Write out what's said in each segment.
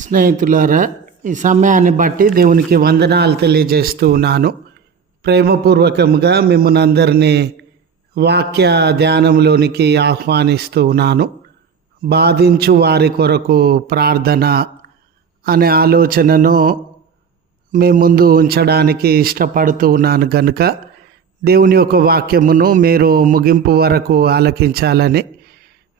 స్నేహితులారా ఈ సమయాన్ని బట్టి దేవునికి వందనాలు తెలియజేస్తూ ఉన్నాను. ప్రేమపూర్వకంగా మిమ్మల్ని అందరినీ వాక్య ధ్యానంలోనికి ఆహ్వానిస్తూ ఉన్నాను. బాధించు వారి కొరకు ప్రార్థన అనే ఆలోచనను మీ ముందు ఉంచడానికి ఇష్టపడుతూ ఉన్నాను కనుక దేవుని యొక్క వాక్యమును మీరు ముగింపు వరకు ఆలకించాలని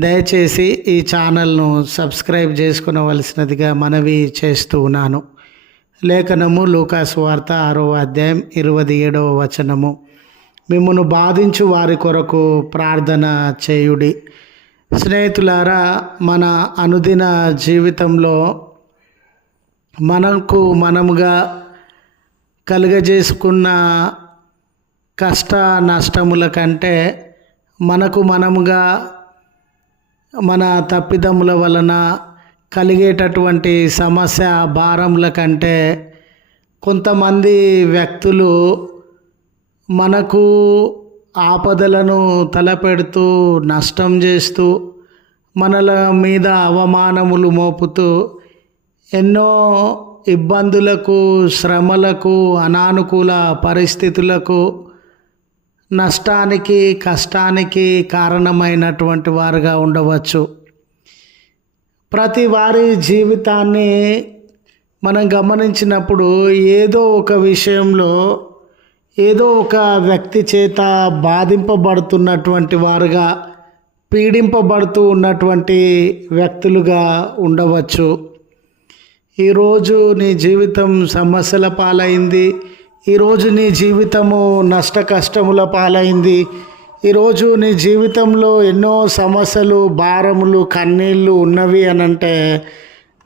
దయచేసి ఈ ఛానల్ను సబ్స్క్రైబ్ చేసుకునవలసినదిగా మనవి చేస్తూ ఉన్నాను. లేఖనము లూకాసు వార్త ఆరో అధ్యాయం ఇరవై ఏడవ వచనము. మిమ్మను బాధించు వారి కొరకు ప్రార్థన చేయుడి. స్నేహితులారా మన అనుదిన జీవితంలో మనకు మనముగా కలుగజేసుకున్న కష్ట నష్టముల కంటే మనకు మనముగా మన తప్పిదముల వలన కలిగేటటువంటి సమస్య భారముల కంటే కొంతమంది వ్యక్తులు మనకు ఆపదలను తలపెడుతూ నష్టం చేస్తూ మనల మీద అవమానములు మోపుతూ ఎన్నో ఇబ్బందులకు శ్రమలకు అనానుకూల పరిస్థితులకు నష్టానికి కష్టానికి కారణమైనటువంటి వారుగా ఉండవచ్చు. ప్రతి వారి జీవితాన్ని మనం గమనించినప్పుడు ఏదో ఒక విషయంలో ఏదో ఒక వ్యక్తి చేత బాధింపబడుతున్నటువంటి వారుగా పీడింపబడుతూ ఉన్నటువంటి వ్యక్తులుగా ఉండవచ్చు. ఈరోజు నీ జీవితం సమస్యల పాలైంది. ఈరోజు నీ జీవితము నష్ట కష్టముల పాలైంది ఈరోజు నీ జీవితంలో ఎన్నో సమస్యలు భారములు కన్నీళ్ళు ఉన్నవి అని అంటే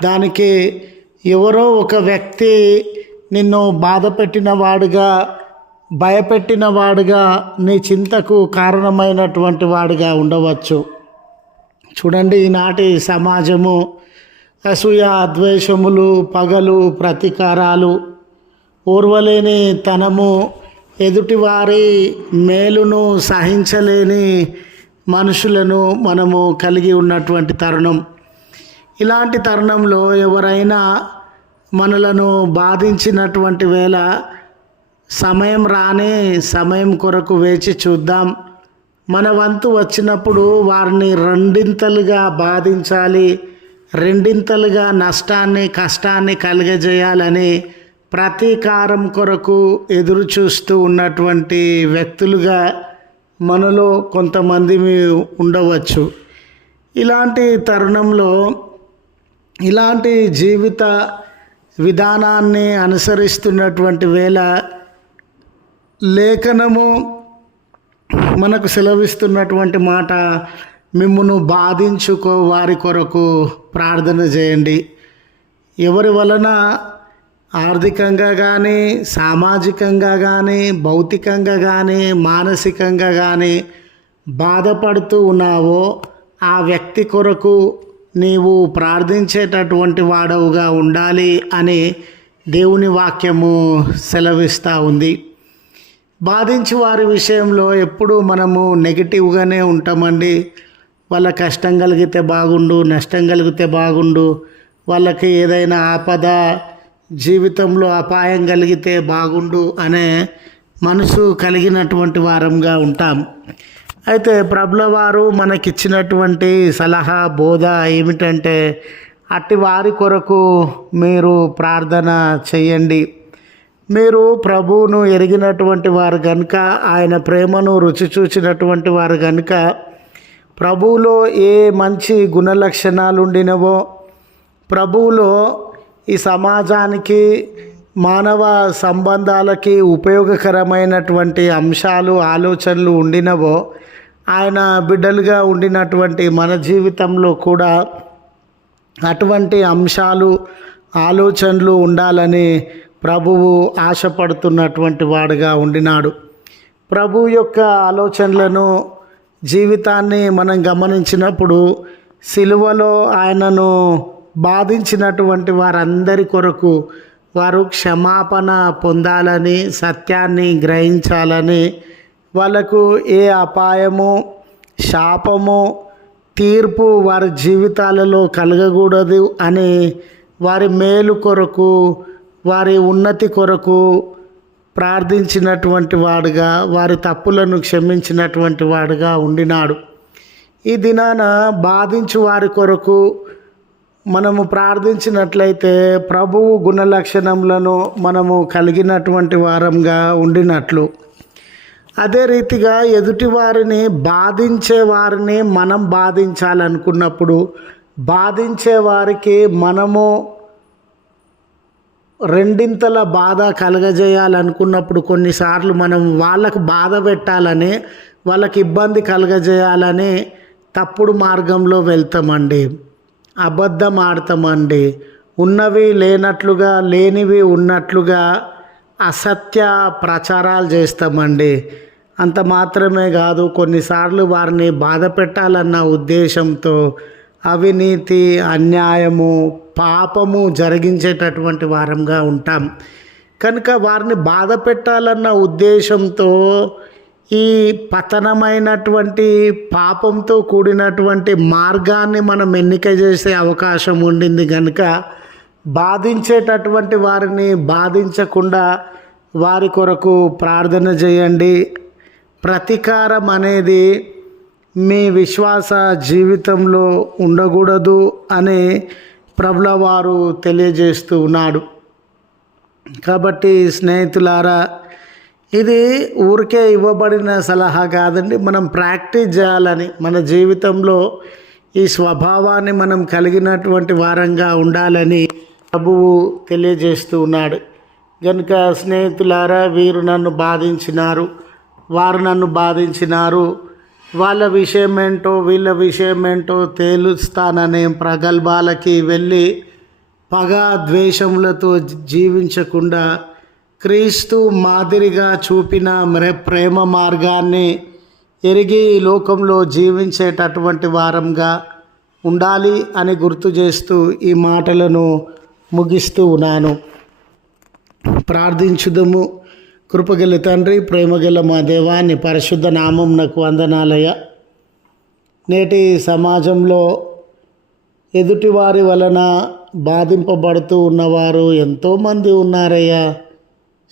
దానికి ఎవరో ఒక వ్యక్తి నిన్ను బాధ పెట్టిన వాడుగా భయపెట్టిన వాడుగా నీ చింతకు కారణమైనటువంటి వాడుగా ఉండవచ్చు. చూడండి ఈనాటి సమాజము అసూయ ద్వేషములు పగలు ప్రతీకారాలు ఓర్వలేని తనము ఎదుటివారి మేలును సహించలేని మనుషులను మనము కలిగి ఉన్నటువంటి తరుణం. ఇలాంటి తరుణంలో ఎవరైనా మనలను బాధించినటువంటి వేళ సమయం రానే సమయం కొరకు వేచి చూద్దాం. మన వంతు వచ్చినప్పుడు వారిని రెండింతలుగా బాధించాలి రెండింతలుగా నష్టాన్ని కష్టాన్ని కలిగజేయాలని ప్రతీకారం కొరకు ఎదురు చూస్తూ ఉన్నటువంటి వ్యక్తులుగా మనలో కొంతమంది ఉండవచ్చు. ఇలాంటి తరుణంలో ఇలాంటి జీవిత విధానాన్ని అనుసరిస్తున్నటువంటి వేళ లేఖనము మనకు సెలవిస్తున్నటువంటి మాట మిమ్మును బాధించుకో వారి కొరకు ప్రార్థన చేయండి. ఎవరి వలన ఆర్థికంగా కానీ సామాజికంగా కానీ భౌతికంగా కానీ మానసికంగా కానీ బాధపడుతూ ఉన్నావో ఆ వ్యక్తి కొరకు నీవు ప్రార్థించేటటువంటి వాడవుగా ఉండాలి అని దేవుని వాక్యము సెలవిస్తూ ఉంది. బాధించి వారి విషయంలో ఎప్పుడు మనము నెగిటివ్గానే ఉంటామండి. వాళ్ళ కష్టం కలిగితే బాగుండు నష్టం కలిగితే బాగుండు వాళ్ళకి ఏదైనా ఆపద జీవితంలో అపాయం కలిగితే బాగుండు అనే మనసు కలిగినటువంటి వారంగా ఉంటాం. అయితే ప్రభుల వారు మనకిచ్చినటువంటి సలహా బోధ ఏమిటంటే అట్టి వారి కొరకు మీరు ప్రార్థన చేయండి. మీరు ప్రభువును ఎరిగినటువంటి వారు కనుక ఆయన ప్రేమను రుచి చూచినటువంటి వారు కనుక ప్రభువులో ఏ మంచి గుణలక్షణాలు ఉండినవో ప్రభువులో ఈ సమాజానికి మానవ సంబంధాలకి ఉపయోగకరమైనటువంటి అంశాలు ఆలోచనలు ఉండినవో ఆయన బిడ్డలుగా ఉండినటువంటి మన జీవితంలో కూడా అటువంటి అంశాలు ఆలోచనలు ఉండాలని ప్రభువు ఆశపడుతున్నటువంటి వాడుగా ఉండినాడు. ప్రభు యొక్క ఆలోచనలను జీవితాన్ని మనం గమనించినప్పుడు సిలువలో ఆయనను బాధించినటువంటి వారందరి కొరకు వారు క్షమాపణ పొందాలని సత్యాన్ని గ్రహించాలని వాళ్ళకు ఏ అపాయము శాపము తీర్పు వారి జీవితాలలో కలగకూడదు అని వారి మేలు కొరకు వారి ఉన్నతి కొరకు ప్రార్థించినటువంటి వాడుగా వారి తప్పులను క్షమించినటువంటి వాడుగా ఉండినాడు. ఈ దినాన బాధించు వారి కొరకు మనము ప్రార్థించినట్లయితే ప్రభువు గుణలక్షణములను మనము కలిగినటువంటి వారంగా ఉండినట్లు. అదే రీతిగా ఎదుటి వారిని బాధించే వారిని మనం బాధించాలనుకున్నప్పుడు బాధించే వారికి మనము రెండింతల బాధ కలగజేయాలనుకున్నప్పుడు కొన్నిసార్లు మనం వాళ్ళకు బాధ పెట్టాలని వాళ్ళకి ఇబ్బంది కలగజేయాలని తప్పుడు మార్గంలో వెళ్తామండి. అబద్ధం ఆడతామండి ఉన్నవి లేనట్లుగా లేనివి ఉన్నట్లుగా అసత్య ప్రచారాలు చేస్తామండి. అంత మాత్రమే కాదు కొన్నిసార్లు వారిని బాధ పెట్టాలన్న ఉద్దేశంతో అవినీతి అన్యాయము పాపము జరిగించేటటువంటి వారంగా ఉంటాం. కనుక వారిని బాధ పెట్టాలన్న ఉద్దేశంతో ఈ పతనమైనటువంటి పాపంతో కూడినటువంటి మార్గాన్ని మనం ఎన్నిక చేసే అవకాశం ఉండింది కనుక బాధించేటటువంటి వారిని బాధించకుండా వారి కొరకు ప్రార్థన చేయండి. ప్రతీకారం అనేది మీ విశ్వాస జీవితంలో ఉండకూడదు అని ప్రభుల వారు తెలియజేస్తూ ఉన్నాడు. కాబట్టి స్నేహితులారా ఇది ఊరికే ఇవ్వబడిన సలహా కాదండి. మనం ప్రాక్టీస్ చేయాలని మన జీవితంలో ఈ స్వభావాన్ని మనం కలిగినటువంటి వారంగా ఉండాలని ప్రభువు తెలియజేస్తూ ఉన్నాడు. కనుక స్నేహితులారా వీరు నన్ను బాధించినారు వారు నన్ను బాధించినారు వాళ్ళ విషయం ఏంటో వీళ్ళ విషయం ఏంటో తేలుస్తాననే ప్రగల్భాలకి వెళ్ళి పగ ద్వేషములతో జీవించకుండా క్రీస్తు మాదిరిగా చూపిన మరే ప్రేమ మార్గాన్ని ఎరిగి ఈ లోకంలో జీవించేటటువంటి వారంగా ఉండాలి అని గుర్తు చేస్తూ ఈ మాటలను ముగిస్తూ ఉన్నాను. ప్రార్థించుదము. కృపగల తండ్రి ప్రేమగల మా దేవాన్ని పరిశుద్ధ నామం నాకు వందనాలయ నేటి సమాజంలో ఎదుటివారి వలన బాధింపబడుతూ ఉన్నవారు ఎంతోమంది ఉన్నారయ్యా.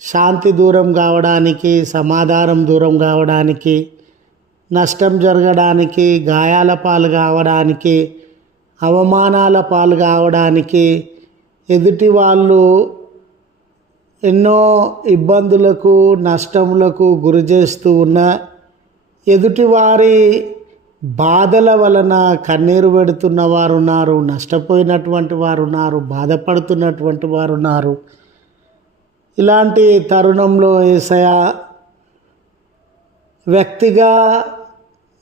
శాంతి దూరం కావడానికి సమాధానం దూరం కావడానికి నష్టం జరగడానికి గాయాల పాలు కావడానికి అవమానాల పాలు కావడానికి ఎదుటి వాళ్ళు ఎన్నో ఇబ్బందులకు నష్టములకు గురి చేస్తూ ఉన్న ఎదుటివారి బాధల వలన కన్నీరు పెడుతున్న వారు ఉన్నారు నష్టపోయినటువంటి వారు ఉన్నారు బాధపడుతున్నటువంటి వారు ఉన్నారు ఇలాంటి తరుణంలో ఏసయ వ్యక్తిగా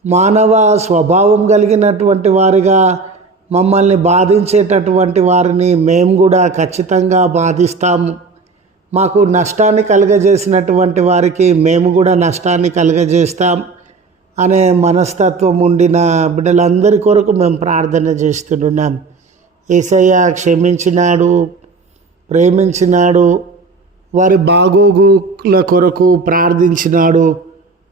మానవ స్వభావం కలిగినటువంటి వారిగా మమ్మల్ని బాధించేటటువంటి వారిని మేము కూడా ఖచ్చితంగా బాధిస్తాము మాకు నష్టాన్ని కలుగజేసినటువంటి వారికి మేము కూడా నష్టాన్ని కలుగజేస్తాం అనే మనస్తత్వం ఉండిన బిడ్డలందరి కొరకు మేము ప్రార్థన చేస్తున్నాం. ఏసయ్య క్షమించినాడు ప్రేమించినాడు. వారి బాగోగుల కొరకు ప్రార్థించినాడు.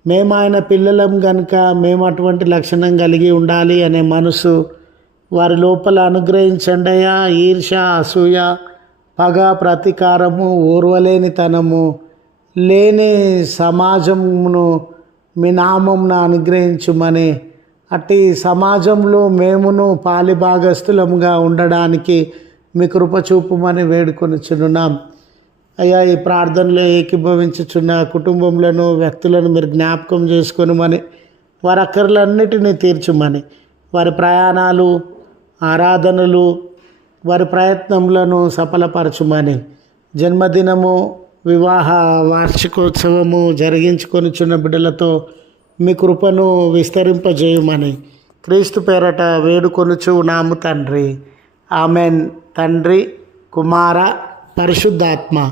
మేము ఆయన పిల్లలం కనుక మేము అటువంటి లక్షణం కలిగి ఉండాలి అనే మనసు వారి లోపల అనుగ్రహించండియా ఈర్ష అసూయ పగ ప్రతీకారము ఓర్వలేనితనము లేని సమాజమును మీ నామంను అనుగ్రహించుమని అట్టి సమాజంలో మేమును పాలిభాగస్థులముగా ఉండడానికి మీ కృప చూపుమని వేడుకొనిచున్నాం. అయ్యా ఈ ప్రార్థనలో ఏకీభవించుచున్న కుటుంబంలను వ్యక్తులను మీరు జ్ఞాపకం చేసుకోనుమని వారి అక్కర్లన్నిటినీ తీర్చుమని వారి ప్రయాణాలు ఆరాధనలు వారి ప్రయత్నములను సఫలపరచుమని జన్మదినము వివాహ వార్షికోత్సవము జరిగించుకొనిచున్న బిడ్డలతో మీ కృపను విస్తరింపజేయమని క్రీస్తు పేరట వేడుకొనుచు నాము తండ్రి. ఆమెన్. తండ్రి కుమార పరిశుద్ధాత్మ.